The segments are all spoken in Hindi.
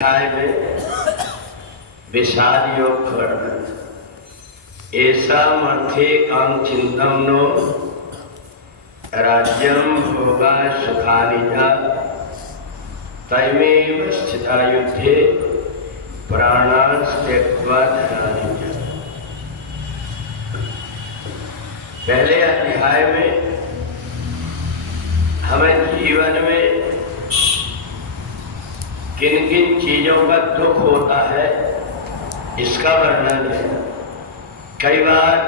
अध्याय में विषाद योग वर्णन ऐसा मर्थे कांक्षितम नो राज्यम भोगा सुखानि च तैमेव स्थिता युद्धे प्राणान् त्यक्त्वा धरानि च। पहले अध्याय में हमें जीवन में किन किन चीजों का दुख होता है इसका वर्णन है। कई बार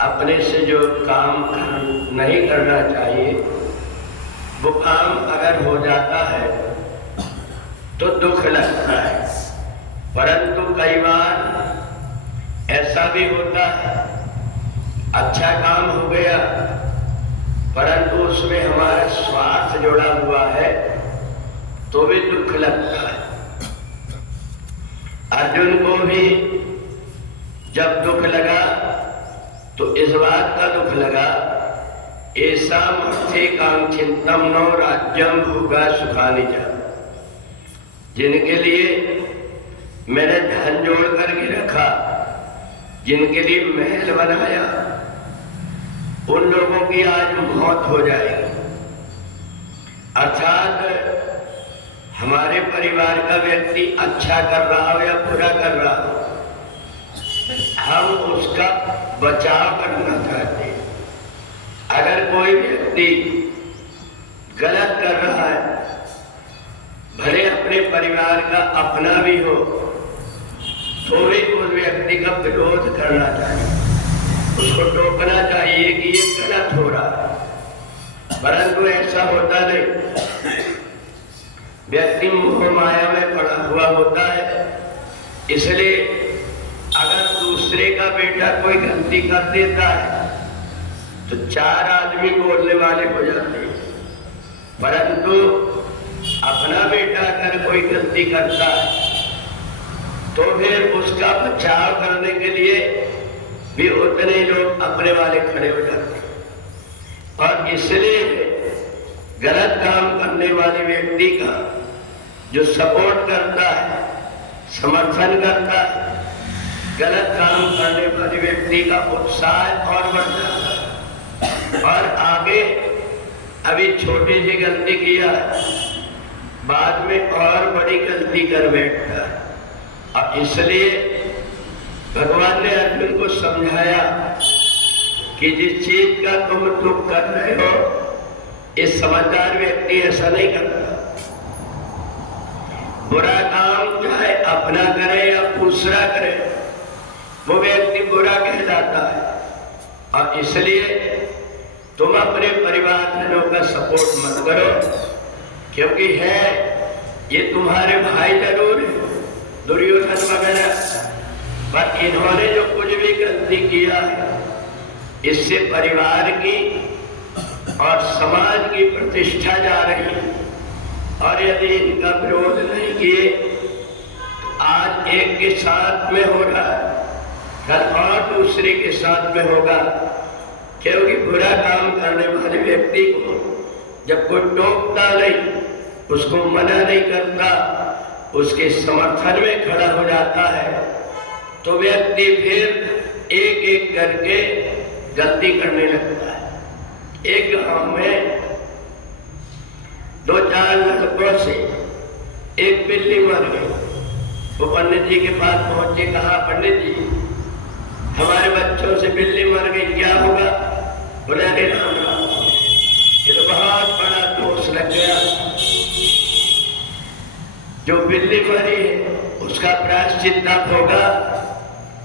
अपने से जो काम नहीं करना चाहिए वो काम अगर हो जाता है तो दुख लगता है, परंतु कई बार ऐसा भी होता है अच्छा काम हो गया परंतु उसमें हमारा स्वार्थ जुड़ा हुआ है तो भी दुख लगता है। अर्जुन को भी जब दुख लगा तो इस बात का दुख लगा ऐसा मर्थे कांक्षितम नो राज्यम भोगा सुखानि च, जिनके लिए मैंने धन जोड़ करके रखा, जिनके लिए महल बनाया, उन लोगों की आज मौत हो जाएगी। अर्थात हमारे परिवार का व्यक्ति अच्छा कर रहा हो या बुरा कर रहा हो, हम उसका बचाव करना चाहते हैं। अगर कोई व्यक्ति गलत कर रहा है, भले अपने परिवार का अपना भी हो, तो भी उस व्यक्ति का विरोध करना चाहिए, उसको टोकना चाहिए कि ये गलत हो रहा है। परंतु ऐसा होता नहीं, व्यक्ति मोह माया में पड़ा हुआ होता है। इसलिए अगर दूसरे का बेटा कोई गलती कर देता है तो चार आदमी बोलने वाले हो जाते हैं, परंतु अपना बेटा अगर कोई गलती करता है तो फिर उसका बचाव करने के लिए भी उतने लोग अपने वाले खड़े हो जाते हैं। और इसलिए गलत काम करने वाले व्यक्ति का जो सपोर्ट करता है, समर्थन करता है, गलत काम करने वाले व्यक्ति का उत्साह और बढ़ जाता है और आगे अभी छोटी सी गलती किया बाद में और बड़ी गलती कर बैठता है। और इसलिए भगवान ने अर्जुन को समझाया कि जिस चीज का तुम दुख कर रहे हो, इस समझदार व्यक्ति ऐसा नहीं करता। बुरा काम चाहे अपना करे या दूसरा करे, वो व्यक्ति बुरा कह जाता है। और इसलिए तुम अपने परिवारजनों का सपोर्ट मत करो, क्योंकि है ये तुम्हारे भाई जरूर है, दुर्योधन वगैरह, पर इन्होंने जो कुछ भी गलती किया है इससे परिवार की और समाज की प्रतिष्ठा जा रही है। और यदि इनका विरोध नहीं किए तो आज एक के साथ में हो रहा है, कल और दूसरे के साथ में होगा। क्योंकि बुरा काम करने वाले व्यक्ति को जब कोई टोकता नहीं, उसको मना नहीं करता, उसके समर्थन में खड़ा हो जाता है, तो व्यक्ति फिर एक एक करके गलती करने लगता है। एक गांव में दो चार लड़कों से एक बिल्ली मर गई। वो पंडित जी के पास पहुंचे, कहा पंडित जी हमारे बच्चों से बिल्ली मर गई, क्या होगा? बोले अरे राम राम, ये तो बहुत बड़ा दोष लग गया। जो बिल्ली मरी है उसका प्रायश्चित तब होगा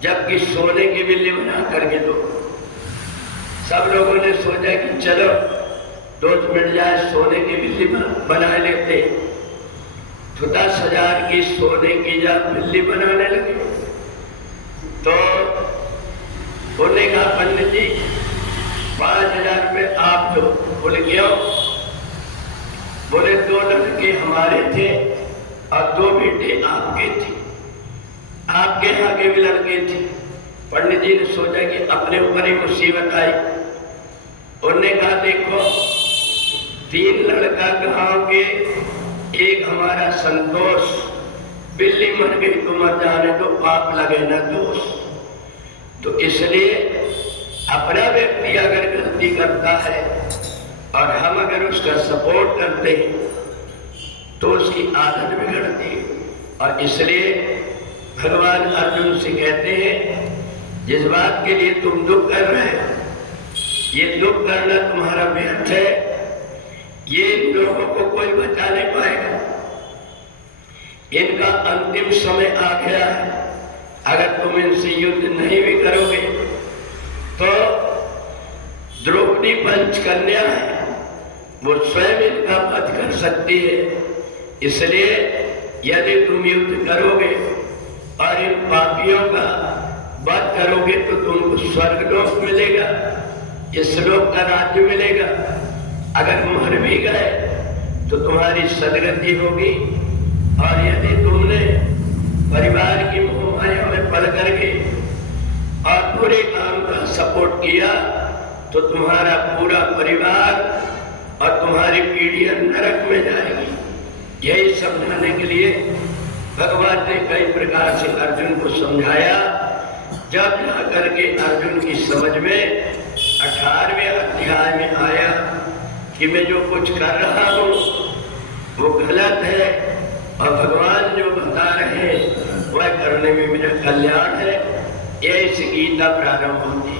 जबकि सोने की बिल्ली बना करके दो। सब लोगों ने सोचा कि चलो दोस्त मिल जाए, सोने की बिल्ली बना लेते। तो 10,000 की सोने की जब बिल्ली बनाने लगे तो उन्होंने कहा पंडित जी 5,000 रुपये आप दो। बोले क्यों? बोले 2 लड़के हमारे थे और 2 बेटे आपके थे, आपके यहाँ के भी लड़के थे। पंडित जी ने सोचा कि अपने ऊपर ही मुसीबत आई। उन्होंने कहा देखो 3 लड़का गांव के, एक हमारा संतोष मर गई तो मर जाने तो पाप लगे ना दोष। तो इसलिए अपना व्यक्ति अगर गलती करता है और हम अगर उसका सपोर्ट करते हैं तो उसकी आदत बिगड़ती है। और इसलिए भगवान अर्जुन से कहते हैं जिस बात के लिए तुम दुख कर रहे हो, ये दुख करना तुम्हारा व्यर्थ है, ये इन लोगों को कोई बचा नहीं पाएगा, इनका अंतिम समय आ गया है। अगर तुम इनसे युद्ध नहीं भी करोगे तो द्रौपदी पंचकन्या है, वो स्वयं इनका वध कर सकती है। इसलिए यदि तुम युद्ध करोगे और इन पापियों का वध करोगे तो तुमको स्वर्गलोक मिलेगा, इस लोक का राज्य मिलेगा। अगर मर भी गए तो तुम्हारी सदगति होगी। और यदि तुमने परिवार की मोहमाया में पड़ करके और बुरे काम का सपोर्ट किया तो तुम्हारा पूरा परिवार और तुम्हारी पीढ़ियां नरक में जाएगी। यही समझाने के लिए भगवान ने कई प्रकार से अर्जुन को समझाया। जब जाकर के अर्जुन की समझ में 18वें अध्याय में आया कि मैं जो कुछ कर रहा हूँ वो गलत है और भगवान जो बता रहे हैं वह करने में मेरा कल्याण है, यही से गीता प्रारंभ होती।